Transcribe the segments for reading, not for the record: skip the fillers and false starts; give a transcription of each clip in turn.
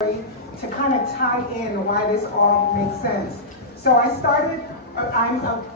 to kind of tie in why this all makes sense. So I started,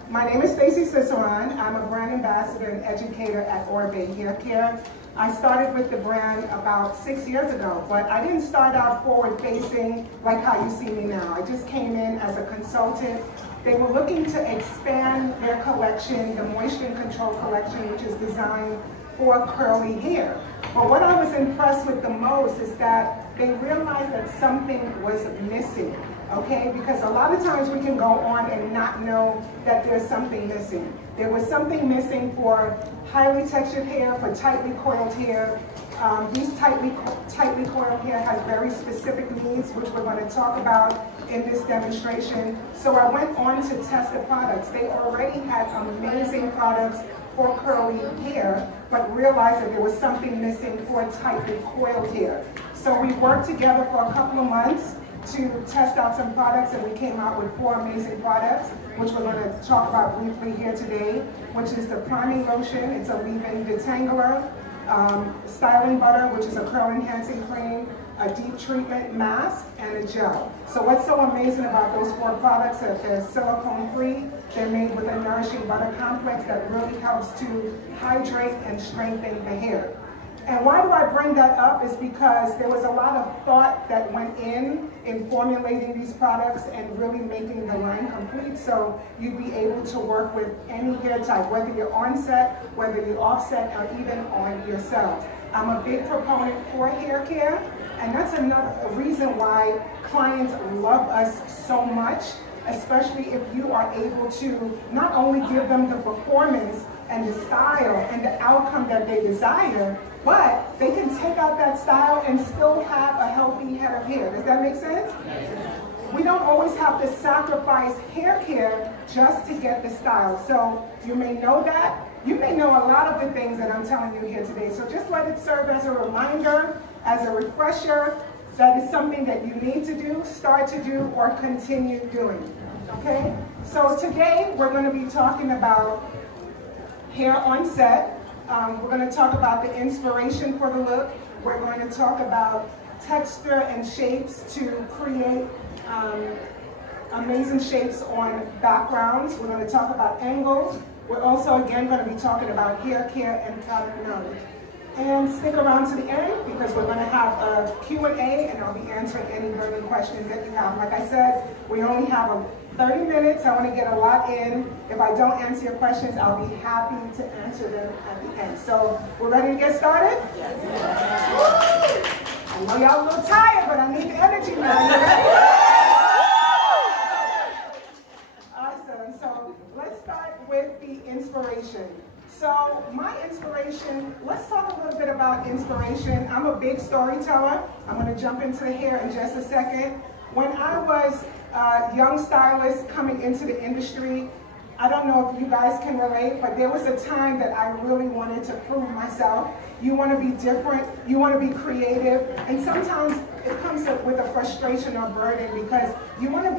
my name is Stacey Ciceron. I'm a brand ambassador and educator at Orbie Hair Care. I started with the brand about 6 years ago, but I didn't start out forward facing like how you see me now. I just came in as a consultant. They were looking to expand their collection, the Moisture and Control collection, which is designed for curly hair. But what I was impressed with the most is that they realized that something was missing, okay? Because a lot of times we can go on and not know that there's something missing. There was something missing for highly textured hair, for tightly coiled hair. These tightly coiled hair has very specific needs, which we're going to talk about in this demonstration. So I went on to test the products. They already had amazing products for curly hair, but realized that there was something missing for tightly coiled hair. So we worked together for a couple of months to test out some products, and we came out with 4 amazing products, which we're going to talk about briefly here today, which is the priming lotion. It's a leave-in detangler, styling butter, which is a curl enhancing cream, a deep treatment mask, and a gel. So what's so amazing about those 4 products is that they're silicone free. They're made with a nourishing butter complex that really helps to hydrate and strengthen the hair. And why do I bring that up is because there was a lot of thought that went in formulating these products and really making the line complete, so you'd be able to work with any hair type, whether you're onset, whether you're offset, or even on yourself. I'm a big proponent for hair care, and that's another reason why clients love us so much, especially if you are able to not only give them the performance and the style and the outcome that they desire, but they can take out that style and still have a healthy head of hair. Does that make sense? We don't always have to sacrifice hair care just to get the style. So you may know that. You may know a lot of the things that I'm telling you here today. So just let it serve as a reminder, as a refresher, that is something that you need to do, start to do, or continue doing. Okay? So today we're going to be talking about hair on set. We're going to talk about the inspiration for the look. We're going to talk about texture and shapes to create amazing shapes on backgrounds. We're going to talk about angles. We're also, again, going to be talking about hair care and product knowledge. And stick around to the end because we're going to have a Q&A and I'll be answering any burning questions that you have. Like I said, we only have 30 minutes. I want to get a lot in. If I don't answer your questions, I'll be happy to answer them at the end. So we're ready to get started? Yes. I know y'all a little tired, but I need the energy now. You ready? Awesome. So let's start with the inspiration. So my inspiration, let's talk a little bit about inspiration. I'm a big storyteller. I'm going to jump into the hair in just a second. When I was a young stylist coming into the industry, I don't know if you guys can relate, but there was a time that I really wanted to prove myself. You want to be different, you want to be creative, and sometimes it comes with a frustration or burden because you want to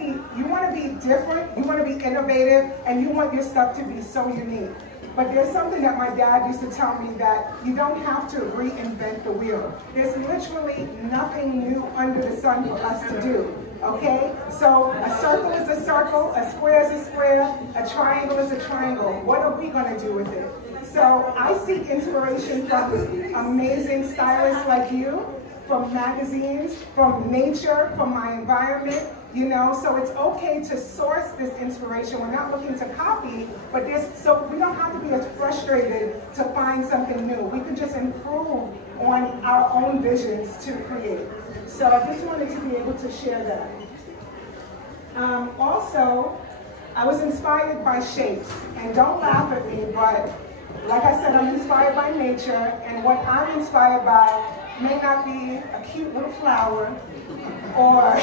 be different, you want to be innovative, and you want your stuff to be so unique. But there's something that my dad used to tell me, that you don't have to reinvent the wheel. There's literally nothing new under the sun for us to do, okay? So a circle is a circle, a square is a square, a triangle is a triangle. What are we gonna do with it? So I seek inspiration from amazing stylists like you, from magazines, from nature, from my environment. You know, so it's okay to source this inspiration. We're not looking to copy, but so we don't have to be as frustrated to find something new. We can just improve on our own visions to create. So I just wanted to be able to share that. Also, I was inspired by shapes. And don't laugh at me, but like I said, I'm inspired by nature, and what I'm inspired by may not be a cute little flower or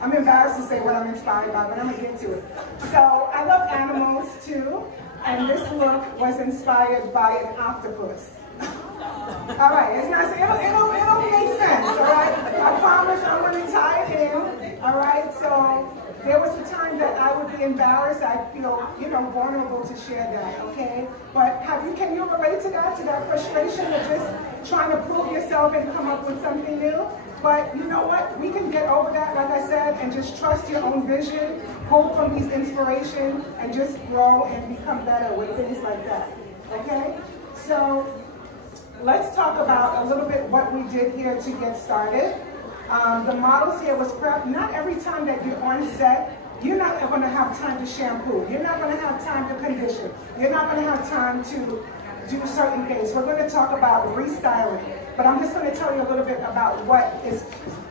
I'm embarrassed to say what I'm inspired by, but I'm gonna get to it. So I love animals too, and this look was inspired by an octopus. All right, it's not, it'll make sense, all right? I promise I'm gonna tie it in, all right? So there was a time that I would be embarrassed. I'd feel, vulnerable to share that, okay? But can you relate to that frustration of just trying to prove yourself and come up with something new? But you know what? We can get over that, like I said, and just trust your own vision, pull from these inspiration, and just grow and become better with things like that. Okay? So let's talk about a little bit what we did here to get started. The models here was prepped. Not every time that you're on set, you're not going to have time to shampoo. You're not going to have time to condition. You're not going to have time to do certain things. We're going to talk about restyling, but I'm just going to tell you a little bit about what is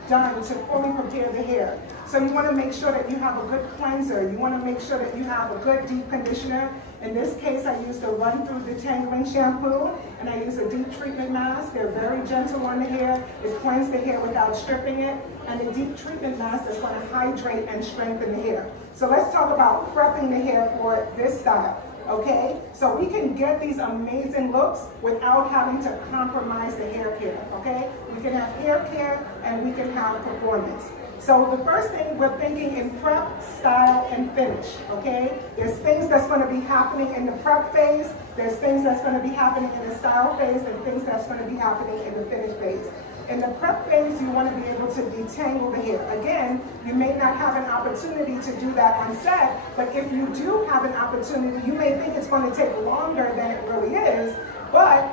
done to fully prepare the hair. So you want to make sure that you have a good cleanser. You want to make sure that you have a good deep conditioner. In this case, I used a run-through detangling shampoo, and I use a deep treatment mask. They're very gentle on the hair. It cleanses the hair without stripping it, and the deep treatment mask is going to hydrate and strengthen the hair. So let's talk about prepping the hair for this style. Okay, so we can get these amazing looks without having to compromise the hair care, okay? We can have hair care and we can have performance. So the first thing we're thinking in prep, style, and finish, okay? There's things that's going to be happening in the prep phase, there's things that's going to be happening in the style phase, and things that's going to be happening in the finish phase. In the prep phase, you want to be able to detangle the hair. Again, you may not have an opportunity to do that on set, but if you do have an opportunity, you may think it's going to take longer than it really is, but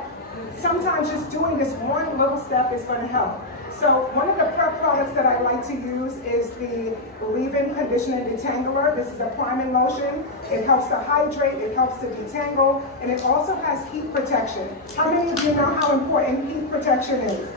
sometimes just doing this one little step is going to help. So one of the prep products that I like to use is the leave-in conditioner detangler. This is a priming lotion. It helps to hydrate, it helps to detangle, and it also has heat protection. How many of you know how important heat protection is?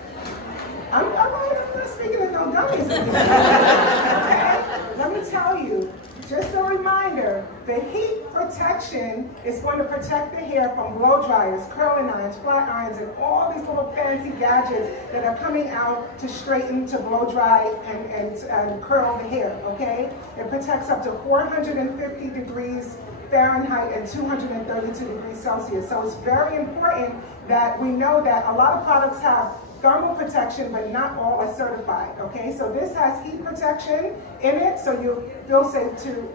I'm not speaking of no dummies. Okay? Let me tell you, just a reminder, the heat protection is going to protect the hair from blow dryers, curling irons, flat irons, and all these little fancy gadgets that are coming out to straighten, to blow dry, and curl the hair, okay? It protects up to 450 degrees Fahrenheit and 232 degrees Celsius. So it's very important that we know that a lot of products have thermal protection, but not all are certified, okay? So this has heat protection in it, so you feel safe to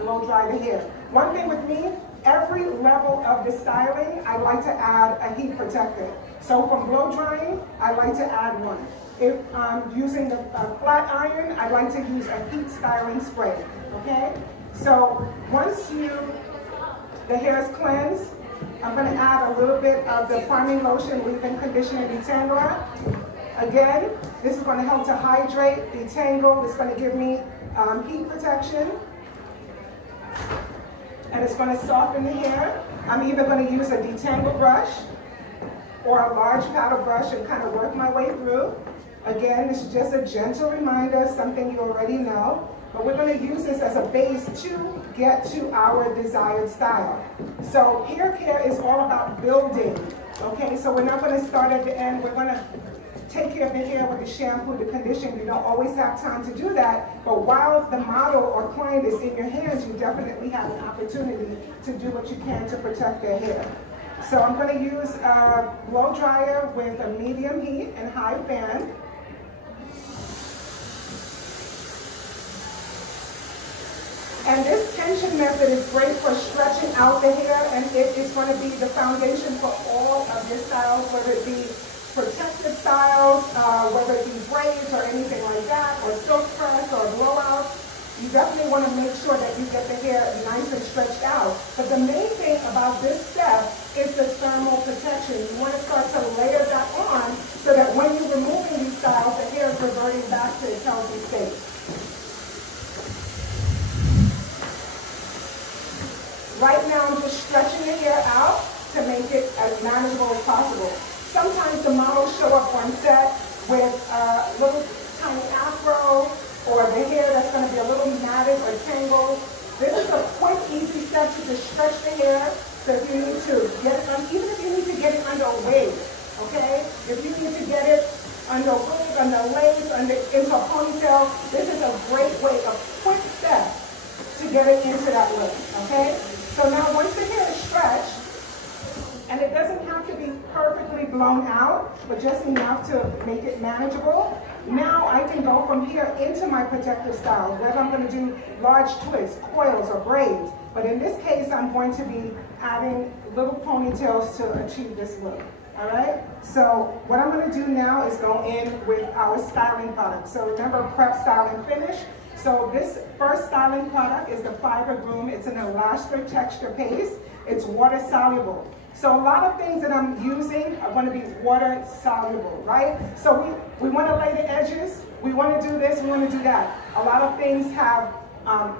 blow dry the hair. One thing with me, every level of the styling, I like to add a heat protector. So from blow drying, I like to add one. If I'm using the flat iron, I like to use a heat styling spray, okay? So once the hair is cleansed, I'm going to add a little bit of the priming lotion, leave-in conditioner detangler. Again, this is going to help to hydrate, detangle. It's going to give me heat protection. And it's going to soften the hair. I'm either going to use a detangle brush or a large paddle brush and kind of work my way through. Again, this is just a gentle reminder, something you already know. But we're going to use this as a base to get to our desired style. So hair care is all about building, okay? So we're not going to start at the end. We're going to take care of the hair with the shampoo, the conditioner. You don't always have time to do that. But while the model or client is in your hands, you definitely have an opportunity to do what you can to protect their hair. So I'm going to use a blow dryer with a medium heat and high fan. And this tension method is great for stretching out the hair, and it is going to be the foundation for all of your styles, whether it be protective styles, whether it be braids or anything like that, or silk press or blowouts. You definitely want to make sure that you get the hair nice and stretched out. But the main thing about this step is the thermal protection. You want to start to layer that on so that when you're removing these styles, the hair is reverting back to its healthy state. Right now, I'm just stretching the hair out to make it as manageable as possible. Sometimes the models show up on set with a little tiny afro, or the hair that's going to be a little matted or tangled. This is a quick, easy step to just stretch the hair. So if you need to get it, even if you need to get it under a wig, okay? If you need to get it under a wig, under lace, into a ponytail, this is a great way, a quick step to get it into that look, okay? So now once the hair is stretched, and it doesn't have to be perfectly blown out, but just enough to make it manageable, now I can go from here into my protective style, whether I'm going to do large twists, coils, or braids. But in this case, I'm going to be adding little ponytails to achieve this look. All right, so what I'm going to do now is go in with our styling product. So remember, prep, style, and finish. So this first styling product is the Fiber Groom. It's an elaster texture paste. It's water soluble. So a lot of things that I'm using are going to be water soluble, right? So we want to lay the edges. We want to do this, we want to do that. A lot of things have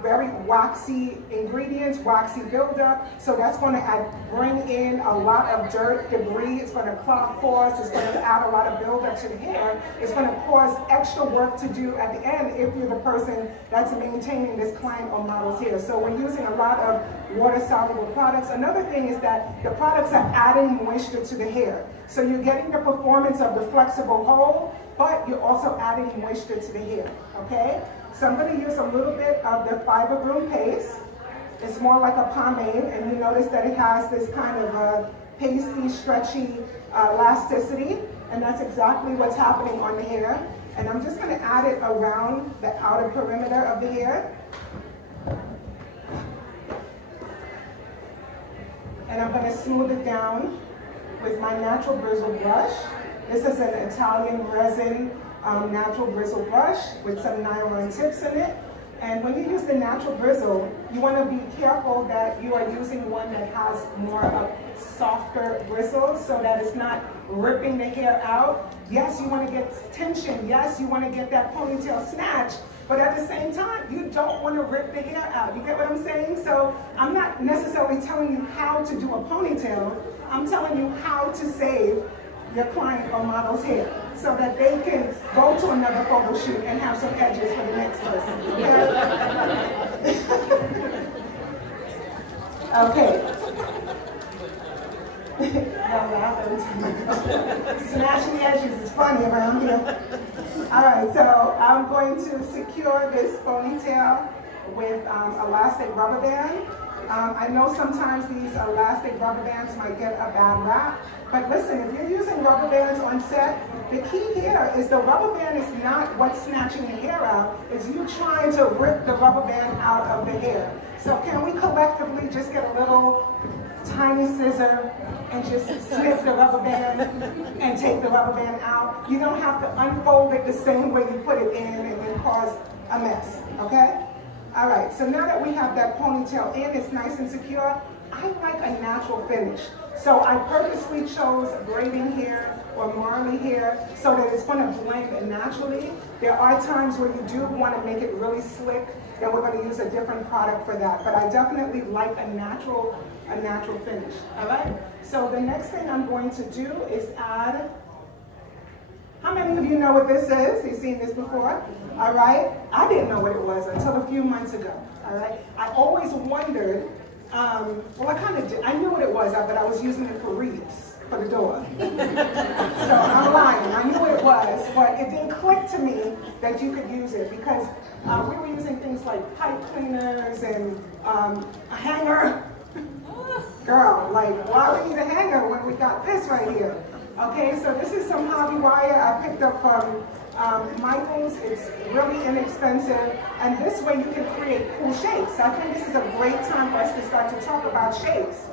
very waxy ingredients, waxy buildup. So that's going to bring in a lot of dirt, debris. It's going to clog pores. It's going to add a lot of buildup to the hair. It's going to cause extra work to do at the end if you're the person that's maintaining this client or model's hair. So we're using a lot of water-soluble products. Another thing is that the products are adding moisture to the hair. So you're getting the performance of the flexible hold, but you're also adding moisture to the hair, okay? So I'm going to use a little bit of the Fiber Groom paste. It's more like a pomade, and you notice that it has this kind of a pasty, stretchy elasticity, and that's exactly what's happening on the hair. And I'm just going to add it around the outer perimeter of the hair. And I'm going to smooth it down with my natural bristle brush. This is an Italian resin natural bristle brush with some nylon tips in it. And when you use the natural bristle, you want to be careful that you are using one that has more of softer bristles so that it's not ripping the hair out. Yes, you want to get tension. Yes, you want to get that ponytail snatch. But at the same time, you don't want to rip the hair out. You get what I'm saying? So I'm not necessarily telling you how to do a ponytail. I'm telling you how to save your client or model's hair so that they can go to another photo shoot and have some edges for the next person. Okay. Y'all laughing. Smashing edges is funny around here. All right, so I'm going to secure this ponytail with elastic rubber band. I know sometimes these elastic rubber bands might get a bad rap, but listen, if you're using rubber bands on set, the key here is the rubber band is not what's snatching the hair out, it's you trying to rip the rubber band out of the hair. So can we collectively just get a little tiny scissor and just snip the rubber band and take the rubber band out? You don't have to unfold it the same way you put it in and then cause a mess, okay? All right, so now that we have that ponytail in, it's nice and secure, I like a natural finish. So I purposely chose braiding hair or Marley hair so that it's going to blend naturally. There are times where you do want to make it really slick, then we're going to use a different product for that. But I definitely like a natural finish, all right? So the next thing I'm going to do is add, how many of you know what this is? You've seen this before? All right, I didn't know what it was until a few months ago, all right? I always wondered, well, I knew what it was, but I was using it for wreaths for the door. So I'm lying, I knew what it was, but it didn't click to me that you could use it because we were using things like pipe cleaners and a hanger. Girl, like, why we need a hanger when we got this right here? Okay, so this is some hobby wire I picked up from Michael's. It's really inexpensive, and this way you can create cool shapes. So I think this is a great time for us to start to talk about shapes.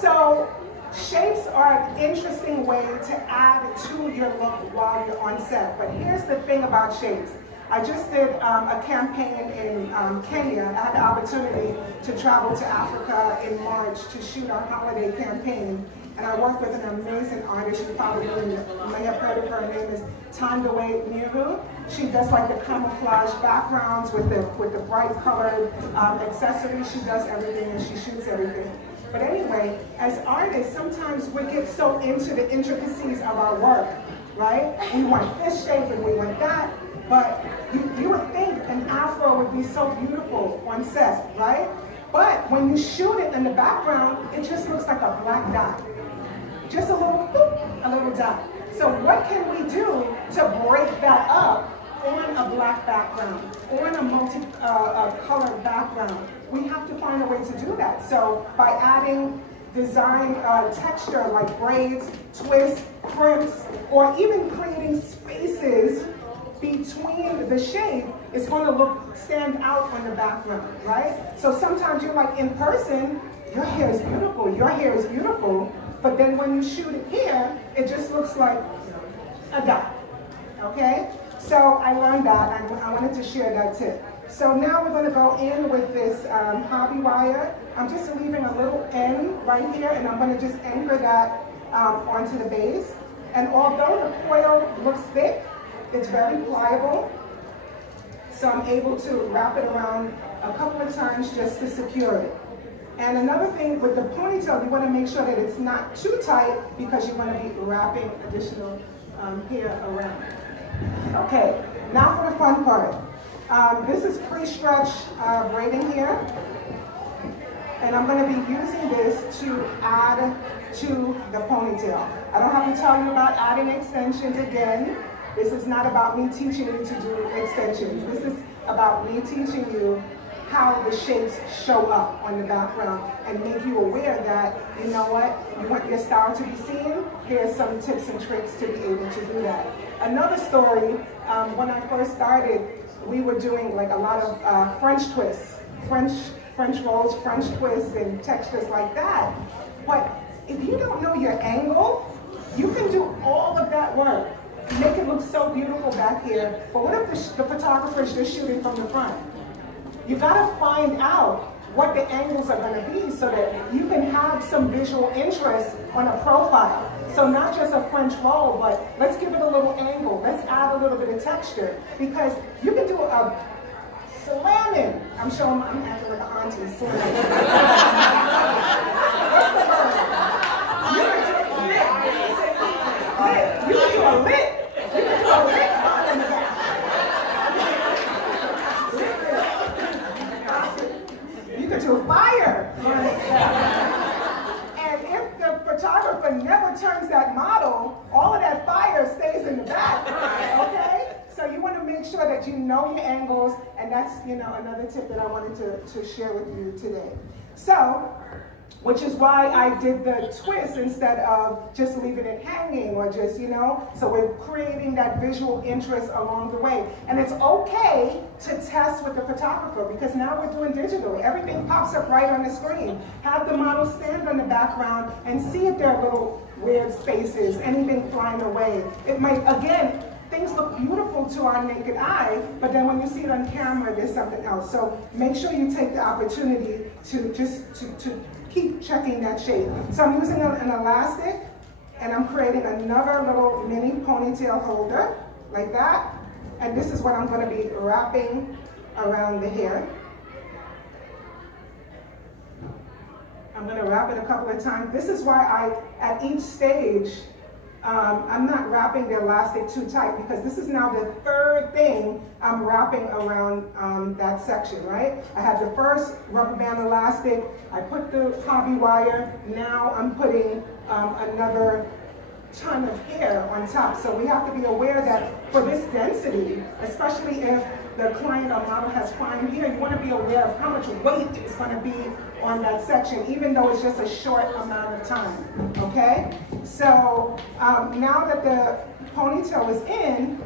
So shapes are an interesting way to add to your look while you're on set. But here's the thing about shapes. I just did a campaign in Kenya. I had the opportunity to travel to Africa in March to shoot our holiday campaign. And I worked with an amazing artist. You probably may have heard of her. Her name is Tandawe Miru. She does like the camouflage backgrounds with the bright colored accessories. She does everything and she shoots everything. But anyway, as artists, sometimes we get so into the intricacies of our work, right? We want this shape and we want that. But you would think an afro would be so beautiful on set, right? But when you shoot it in the background, it just looks like a black dot. Just a little boop, a little dot. So what can we do to break that up on a black background, on a multi-colored background? We have to find a way to do that. So by adding design texture like braids, twists, crimps, or even creating spaces between the shape, it's going to stand out on the background, right? So sometimes you're like, in person, your hair is beautiful, but then when you shoot it here, it just looks like a dot, okay? So I learned that, and I wanted to share that tip. So now we're going to go in with this hobby wire. I'm just leaving a little end right here, and I'm going to just anchor that onto the base. And although the coil looks thick, it's very pliable. So I'm able to wrap it around a couple of times just to secure it. And another thing with the ponytail, you want to make sure that it's not too tight because you want to be wrapping additional hair around. Okay, now for the fun part. This is pre-stretch braiding hair. And I'm going to be using this to add to the ponytail. I don't have to tell you about adding extensions again. This is not about me teaching you to do extensions. This is about me teaching you how the shapes show up on the background and make you aware that, you know what, you want your style to be seen, here's some tips and tricks to be able to do that. Another story, when I first started, we were doing like a lot of French twists, French rolls, French twists, and textures like that. But if you don't know your angle, you can do all of that work, make it look so beautiful back here, but what if the photographer is just shooting from the front? You gotta find out what the angles are gonna be so that you can have some visual interest on a profile. So not just a French roll, but let's give it a little angle. Let's add a little bit of texture, because you can do a slamming. I'm showing, I'm acting like an auntie, slamming. What's the word? You can do a lit. You can do a lit on the back. You can do fire. And if the photographer never turns that model, all of that fire stays in the back, okay? So you want to make sure that you know your angles, and that's, you know, another tip that I wanted to share with you today. So, which is why I did the twist instead of just leaving it hanging or just, you know, so we're creating that visual interest along the way. And it's okay to test with the photographer, because now we're doing digital. Everything pops up right on the screen. Have the model stand on the background and see if there are little weird spaces, anything flying away. It might, again, things look beautiful to our naked eye, but then when you see it on camera, there's something else. So make sure you take the opportunity to just to keep checking that shape. So I'm using an elastic, and I'm creating another little mini ponytail holder, like that. And this is what I'm going to be wrapping around the hair. I'm going to wrap it a couple of times. This is why at each stage, I'm not wrapping the elastic too tight, because this is now the third thing I'm wrapping around that section, right? I had the first rubber band elastic, I put the hobby wire, now I'm putting another ton of hair on top. So we have to be aware that for this density, especially if the client or model has fine hair, you want to be aware of how much weight is going to be on that section, even though it's just a short amount of time, okay? So now that the ponytail is in,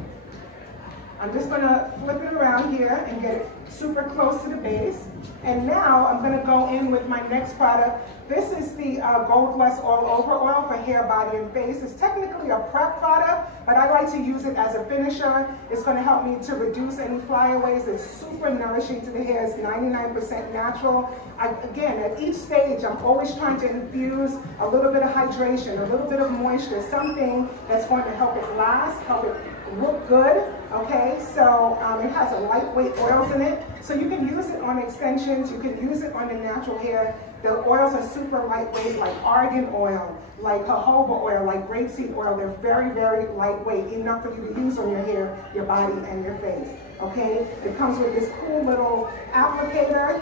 I'm just going to flip it around here and get it super close to the base. And now I'm going to go in with my next product. This is the Gold Bless All Over Oil for hair, body, and face. It's technically a prep product, but I like to use it as a finisher. It's going to help me to reduce any flyaways. It's super nourishing to the hair. It's 99% natural. Again, at each stage, I'm always trying to infuse a little bit of hydration, a little bit of moisture, something that's going to help it last, help it look good, okay? So it has a lightweight oils in it. So you can use it on extensions, you can use it on the natural hair. The oils are super lightweight, like argan oil, like jojoba oil, like grapeseed oil. They're very, very lightweight, enough for you to use on your hair, your body, and your face, okay? It comes with this cool little applicator.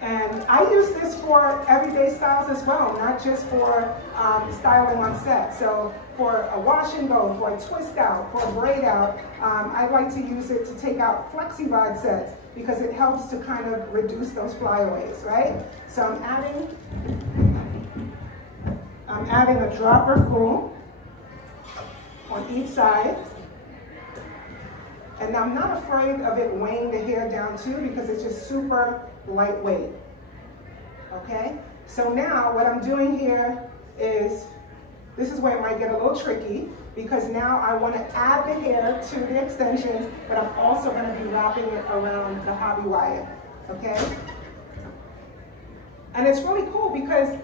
And I use this for everyday styles as well, not just for styling on set. So for a wash and go, for a twist out, for a braid out, I like to use it to take out flexi rod sets, because it helps to kind of reduce those flyaways, right? So I'm adding a dropper full on each side. And I'm not afraid of it weighing the hair down too, because it's just super lightweight, okay? So now what I'm doing here is, this is where it might get a little tricky, because now I want to add the hair to the extensions, but I'm also going to be wrapping it around the hobby wire, okay? And it's really cool because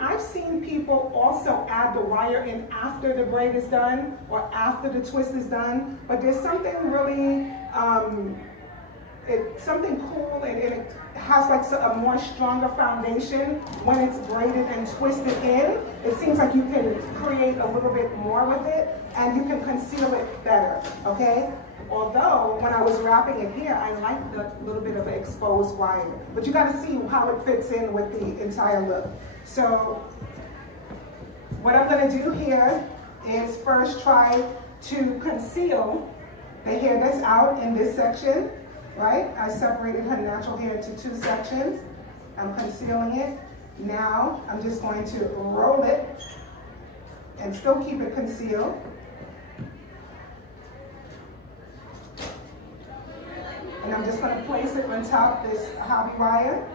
I've seen people also add the wire in after the braid is done or after the twist is done, but there's something really, it's something cool, and it has like a more stronger foundation when it's braided and twisted in. It seems like you can create a little bit more with it, and you can conceal it better, okay? Although, when I was wrapping it here, I like the little bit of exposed wire. But you gotta see how it fits in with the entire look. So, what I'm gonna do here is first try to conceal the hair that's out in this section, right? I separated her natural hair into 2 sections. I'm concealing it. Now, I'm just going to roll it and still keep it concealed. And I'm just going to place it on top of this hobby wire.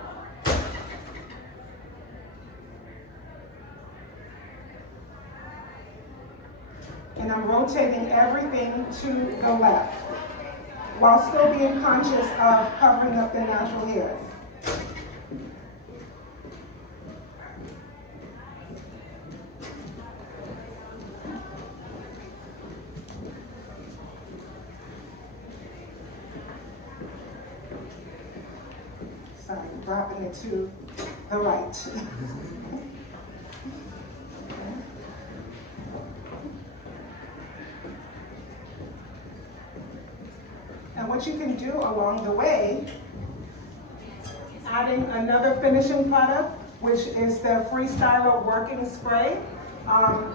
And I'm rotating everything to the left, while still being conscious of covering up the natural hair. Sorry, dropping it to the right. And what you can do along the way, adding another finishing product, which is the Freestyler Working Spray.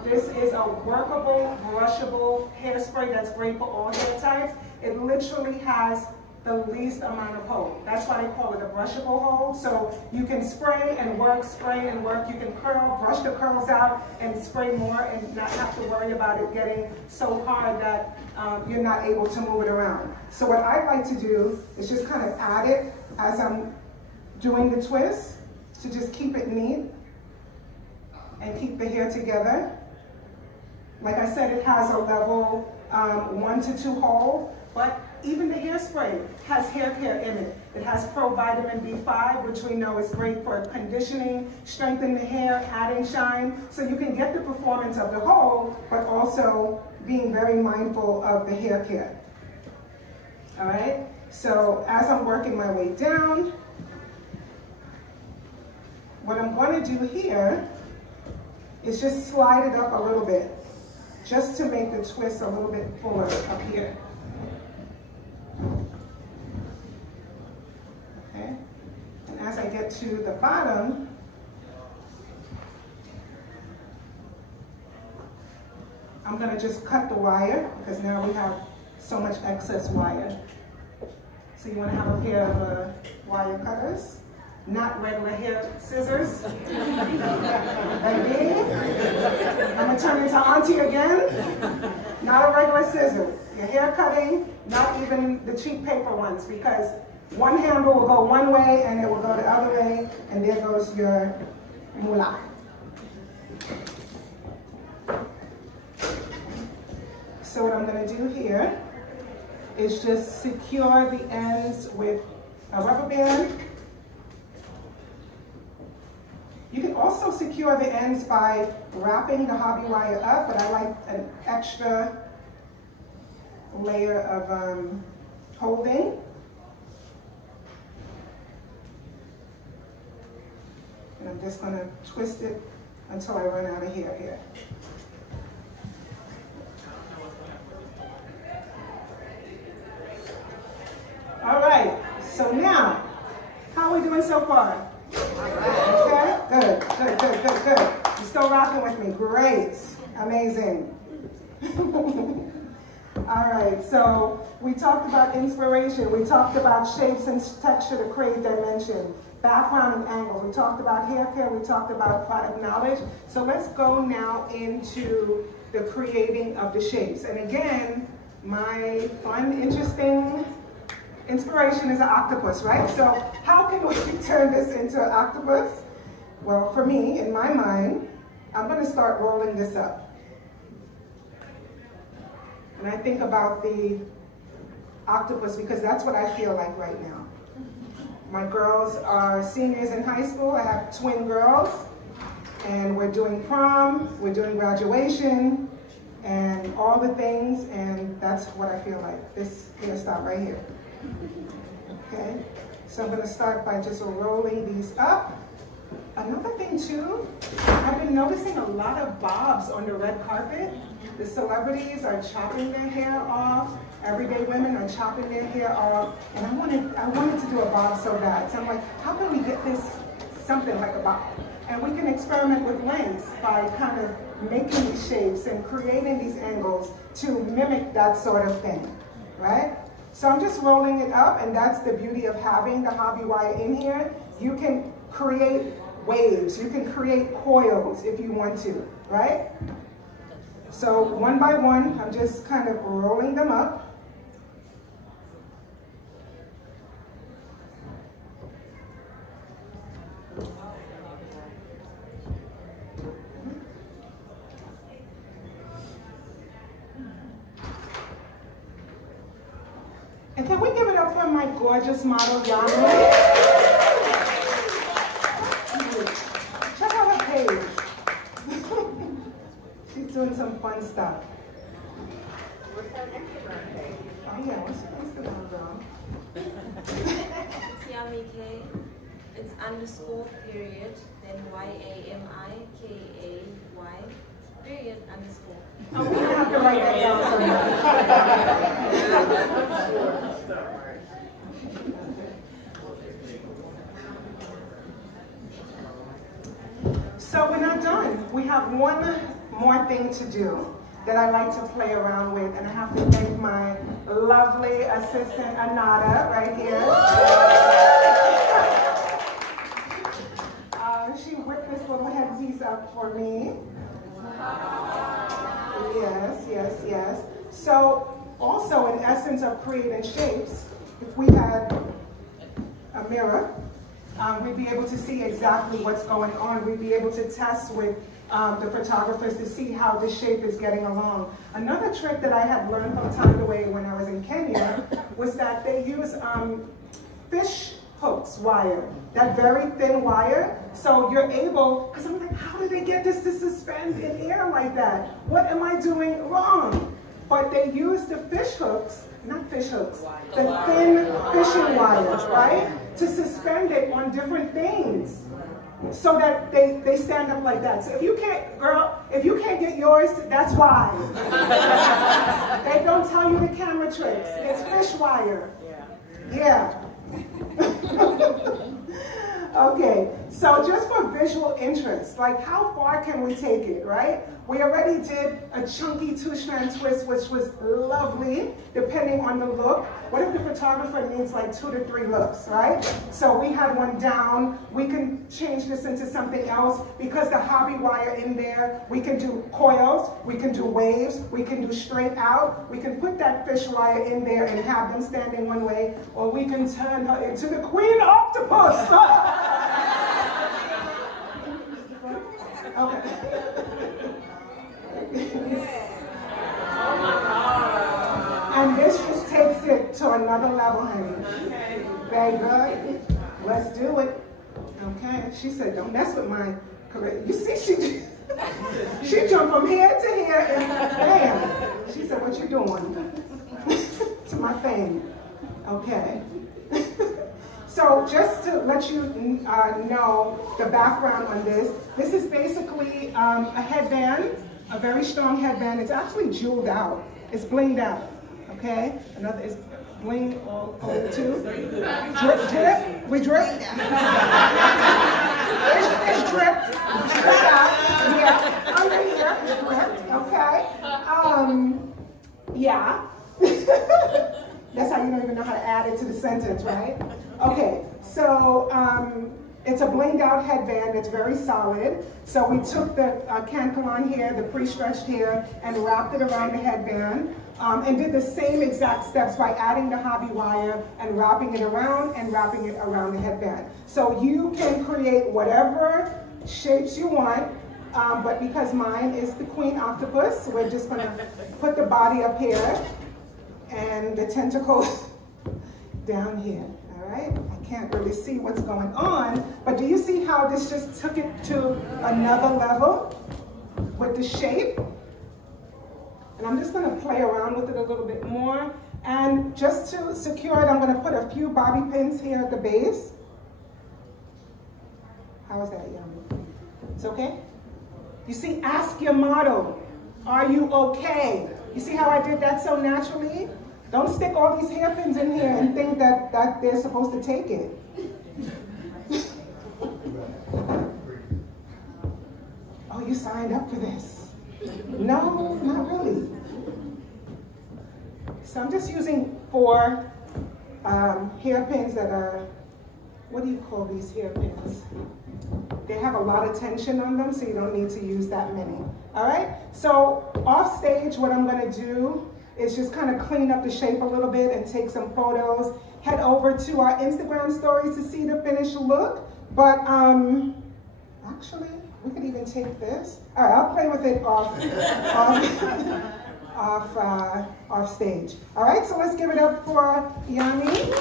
This is a workable, brushable hairspray that's great for all hair types. It literally has the least amount of hold. That's why they call it a brushable hold. So you can spray and work, You can curl, brush the curls out, and spray more, and not have to worry about it getting so hard that you're not able to move it around. So what I like to do is just kind of add it as I'm doing the twist, to just keep it neat and keep the hair together. Like I said, it has a level 1 to 2 hold, but even the hairspray has hair care in it. It has pro-vitamin B5, which we know is great for conditioning, strengthening the hair, adding shine. So you can get the performance of the hold, but also being very mindful of the hair care. All right? So as I'm working my way down, what I'm going to do here is just slide it up a little bit, just to make the twist a little bit fuller up here. Okay, and as I get to the bottom, I'm going to just cut the wire, because now we have so much excess wire. So you want to have a pair of wire cutters, not regular hair scissors. Like me. I'm going to turn into auntie again. Not a regular scissor. Your hair cutting, not even the cheap paper ones, because one handle will go one way and it will go the other way, and there goes your moolah. So what I'm going to do here is just secure the ends with a rubber band. You can also secure the ends by wrapping the hobby wire up, but I like an extra layer of holding. And I'm just going to twist it until I run out of hair here. All right, so now, how are we doing so far? Okay, good. You're still rocking with me, great, amazing. All right, so we talked about inspiration, we talked about shapes and texture to create dimension, background and angles, we talked about hair care, we talked about product knowledge. So let's go now into the creating of the shapes. And again, my fun, interesting inspiration is an octopus, right? So how can we turn this into an octopus? Well, for me, in my mind, I'm going to start rolling this up. And I think about the octopus because that's what I feel like right now. My girls are seniors in high school. I have twin girls. And we're doing prom, we're doing graduation, and all the things, and that's what I feel like. This hairstyle right here. Okay? So I'm going to start by just rolling these up. Another thing too, I've been noticing a lot of bobs on the red carpet. The celebrities are chopping their hair off. Everyday women are chopping their hair off. And I wanted to do a bob so bad. So I'm like, how can we get this something like a bob? And we can experiment with lengths by kind of making these shapes and creating these angles to mimic that sort of thing, right? So I'm just rolling it up, and that's the beauty of having the hobby wire in here. You can create waves, you can create coils if you want to, right? So one by one, I'm just kind of rolling them up. And can we give it up for my gorgeous model, Yana? Check out her page. She's doing some fun stuff. What's her Instagram page? Oh yeah, what's your Instagram, girl? It's Yamike. It's _ period, then YAMIKAY, period, _ Oh, we don't have to write that down. So we're not done. We have one more thing to do that I like to play around with, and I have to thank my lovely assistant, Anada, right here. She whipped this little headpiece up for me. Yes, yes, yes. So also, in essence of creating shapes, if we had a mirror, we'd be able to see exactly what's going on. We'd be able to test with the photographers to see how the shape is getting along. Another trick that I had learned from Time Away when I was in Kenya was that they use fish hooks wire, that very thin wire. So you're able, because I'm like, how did they get this to suspend in air like that? What am I doing wrong? But they use the fish hooks, not fish hooks, the thin fishing wires, right? To suspend it on different things so that they stand up like that. So if you can't, girl, if you can't get yours, that's why. They don't tell you the camera tricks. It's fish wire. Yeah. Okay, so just for visual interest, like how far can we take it, right? We already did a chunky 2-strand twist, which was lovely, depending on the look. What if the photographer needs like 2 to 3 looks, right? So we had one down. We can change this into something else because the hobby wire in there, we can do coils, we can do waves, we can do straight out. We can put that fish wire in there and have them standing one way, or we can turn her into the queen octopus. Okay. And this just takes it to another level, honey. Very good. Let's do it. Okay. She said, don't mess with my career. You see, she jumped from here to here and bam. She said, what you doing? To my thing. Okay. So just to let you know the background on this, this is basically a headband, a very strong headband. It's actually jeweled out. It's blinged out, okay? Another is bling all over too. Drip, drip, we drip. It's dripped. It's dripped out. Yeah, under here, it's dripped, okay? Yeah. That's how you don't even know how to add it to the sentence, right? Okay, so it's a blinged out headband. It's very solid. So we took the cancelon here, the pre-stretched here, and wrapped it around the headband and did the same exact steps by adding the hobby wire and wrapping it around the headband. So you can create whatever shapes you want, but because mine is the queen octopus, we're just gonna put the body up here and the tentacles down here, all right? I can't really see what's going on, but do you see how this just took it to another level with the shape? And I'm just gonna play around with it a little bit more. And just to secure it, I'm gonna put a few bobby pins here at the base. How is that, Yummy? It's okay? You see, ask your model, are you okay? You see how I did that so naturally? Don't stick all these hairpins in here and think that they're supposed to take it. Oh, you signed up for this. No, not really. So I'm just using 4 hairpins that are, what do you call these hairpins? They have a lot of tension on them, so you don't need to use that many. All right? So off stage, what I'm gonna do is just kind of clean up the shape a little bit and take some photos. Head over to our Instagram stories to see the finished look. But actually, we could even take this. All right, I'll play with it off stage. All right, so let's give it up for Yami.